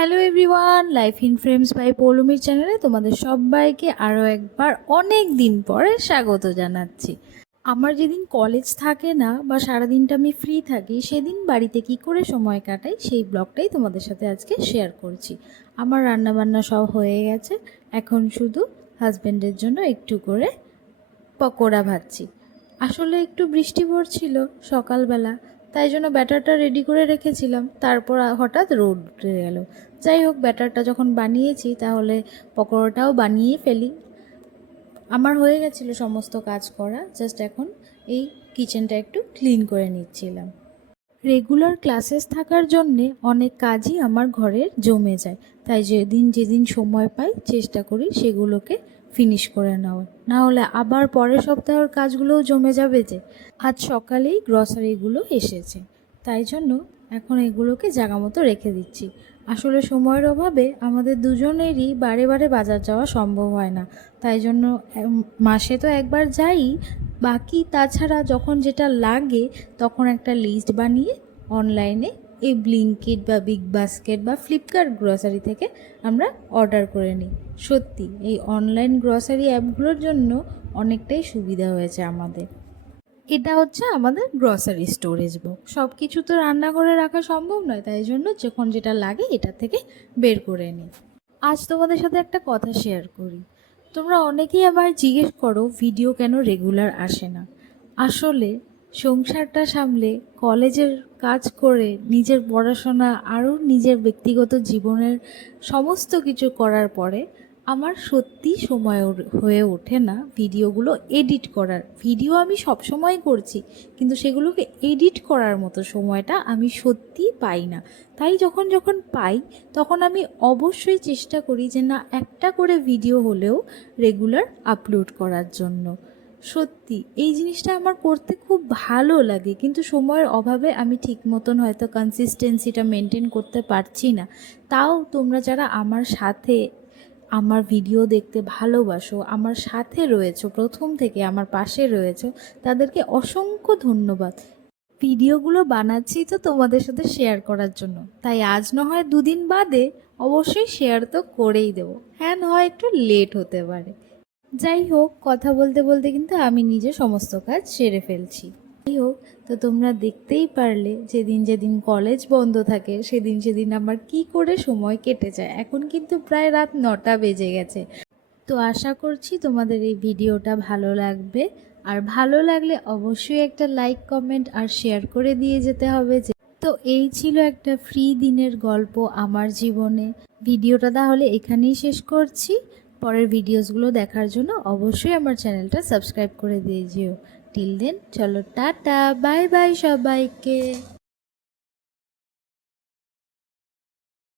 Hello everyone, life in frames by পৌলমীর চ্যানেলে তোমাদের সবাইকে আরও একবার অনেক দিন পরে স্বাগত জানাচ্ছি। আমার যেদিন কলেজ থাকে না বা সারাদিনটা আমি ফ্রি থাকি, সেদিন বাড়িতে কি করে সময় কাটাই সেই ব্লগটাই তোমাদের সাথে আজকে শেয়ার করছি। আমার রান্নাবান্না সব হয়ে গেছে, এখন শুধু হাজব্যান্ডের জন্য একটু করে পকোড়া ভাজছি। আসলে একটু বৃষ্টি পড়ছিল সকালবেলা, তাই জন্য ব্যাটারটা রেডি করে রেখেছিলাম, তারপর হঠাৎ রোদ উঠে গেল। যাই হোক, ব্যাটারটা যখন বানিয়েছি তাহলে পকোড়াটাও বানিয়ে ফেলি। আমার হয়ে গেছিলো সমস্ত কাজ করা, জাস্ট এখন এই কিচেনটা একটু ক্লিন করে নিচ্ছিলাম। রেগুলার ক্লাসেস থাকার জন্যে অনেক কাজই আমার ঘরের জমে যায়, তাই যেদিন যেদিন সময় পাই চেষ্টা করি সেগুলোকে ফিনিশ করে নেওয়ার, না হলে আবার পরের সপ্তাহের কাজগুলোও জমে যাবে। যে আজ সকালেই গ্রসারিগুলো এসেছে, তাই জন্য এখন এগুলোকে জায়গা মতো রেখে দিচ্ছি। আসলে সময়ের অভাবে আমাদের দুজনেরই বারে বারে বাজার যাওয়া সম্ভব হয় না, তাই জন্য মাসে তো একবার যাই, বাকি তাছাড়া যখন যেটা লাগে তখন একটা লিস্ট বানিয়ে অনলাইনে এই ব্লিঙ্কিট বা বিগ বাস্কেট বা ফ্লিপকার্ট গ্রসারি থেকে আমরা অর্ডার করে নিই। সত্যি এই অনলাইন গ্রসারি অ্যাপগুলোর জন্য অনেকটাই সুবিধা হয়েছে আমাদের। এটা হচ্ছে আমাদের গ্রসারি স্টোরেজ বক্স। সব কিছু তো রান্নাঘরে রাখা সম্ভব নয়, তাই জন্য যখন যেটা লাগে এটা থেকে বের করে নিই। আজ তোমাদের সাথে একটা কথা শেয়ার করি। তোমরা অনেকেই আবার জিজ্ঞেস করো ভিডিও কেন রেগুলার আসে না। আসলে সংসারটা সামলে, কলেজের কাজ করে, নিজের পড়াশোনা আরও নিজের ব্যক্তিগত জীবনের সমস্ত কিছু করার পরে আমার সত্যি সময় হয়ে ওঠে না ভিডিওগুলো এডিট করার। ভিডিও আমি সবসময় করছি, কিন্তু সেগুলোকে এডিট করার মতো সময়টা আমি সত্যিই পাই না। তাই যখন যখন পাই তখন আমি অবশ্যই চেষ্টা করি যে না, একটা করে ভিডিও হলেও রেগুলার আপলোড করার জন্য। সত্যি এই জিনিসটা আমার করতে খুব ভালো লাগে, কিন্তু সময়ের অভাবে আমি ঠিক মতন হয়তো কনসিস্টেন্সিটা মেনটেন করতে পারছি না। তাও তোমরা যারা আমার সাথে আমার ভিডিও দেখতে ভালোবাসো, আমার সাথে রয়েছো, প্রথম থেকে আমার পাশে রয়েছো, তাদেরকে অসংখ্য ধন্যবাদ। ভিডিওগুলো বানাচ্ছি তো তোমাদের সাথে শেয়ার করার জন্য, তাই আজ না হয় দুদিন বাদে অবশ্যই শেয়ার তো করেই দেবো। হ্যাঁ, নয় একটু লেট হতে পারে। যাই হোক, কথা বলতে বলতে কিন্তু আমি নিজে সমস্ত কাজ সেরে ফেলছি। যাই হোক, তো তোমরা দেখতেই পারলে যেদিন যেদিন কলেজ বন্ধ থাকে সেদিন সেদিন আমার কি করে সময় কেটে যায়। এখন কিন্তু প্রায় রাত 9টা বেজে গেছে। তো আশা করছি তোমাদের এই ভিডিওটা ভালো লাগবে, আর ভালো লাগলে অবশ্যই একটা লাইক, কমেন্ট আর শেয়ার করে দিয়ে যেতে হবে। তো এই ছিল একটা ফ্রি দিনের গল্প আমার জীবনে। ভিডিওটা তাহলে এখানেই শেষ করছি। পরের ভিডিওসগুলো দেখার জন্য অবশ্যই আমার চ্যানেলটা সাবস্ক্রাইব করে দিয়ে যেও। টিল দেন, চলো টাটা, বাই বাই সবাইকে।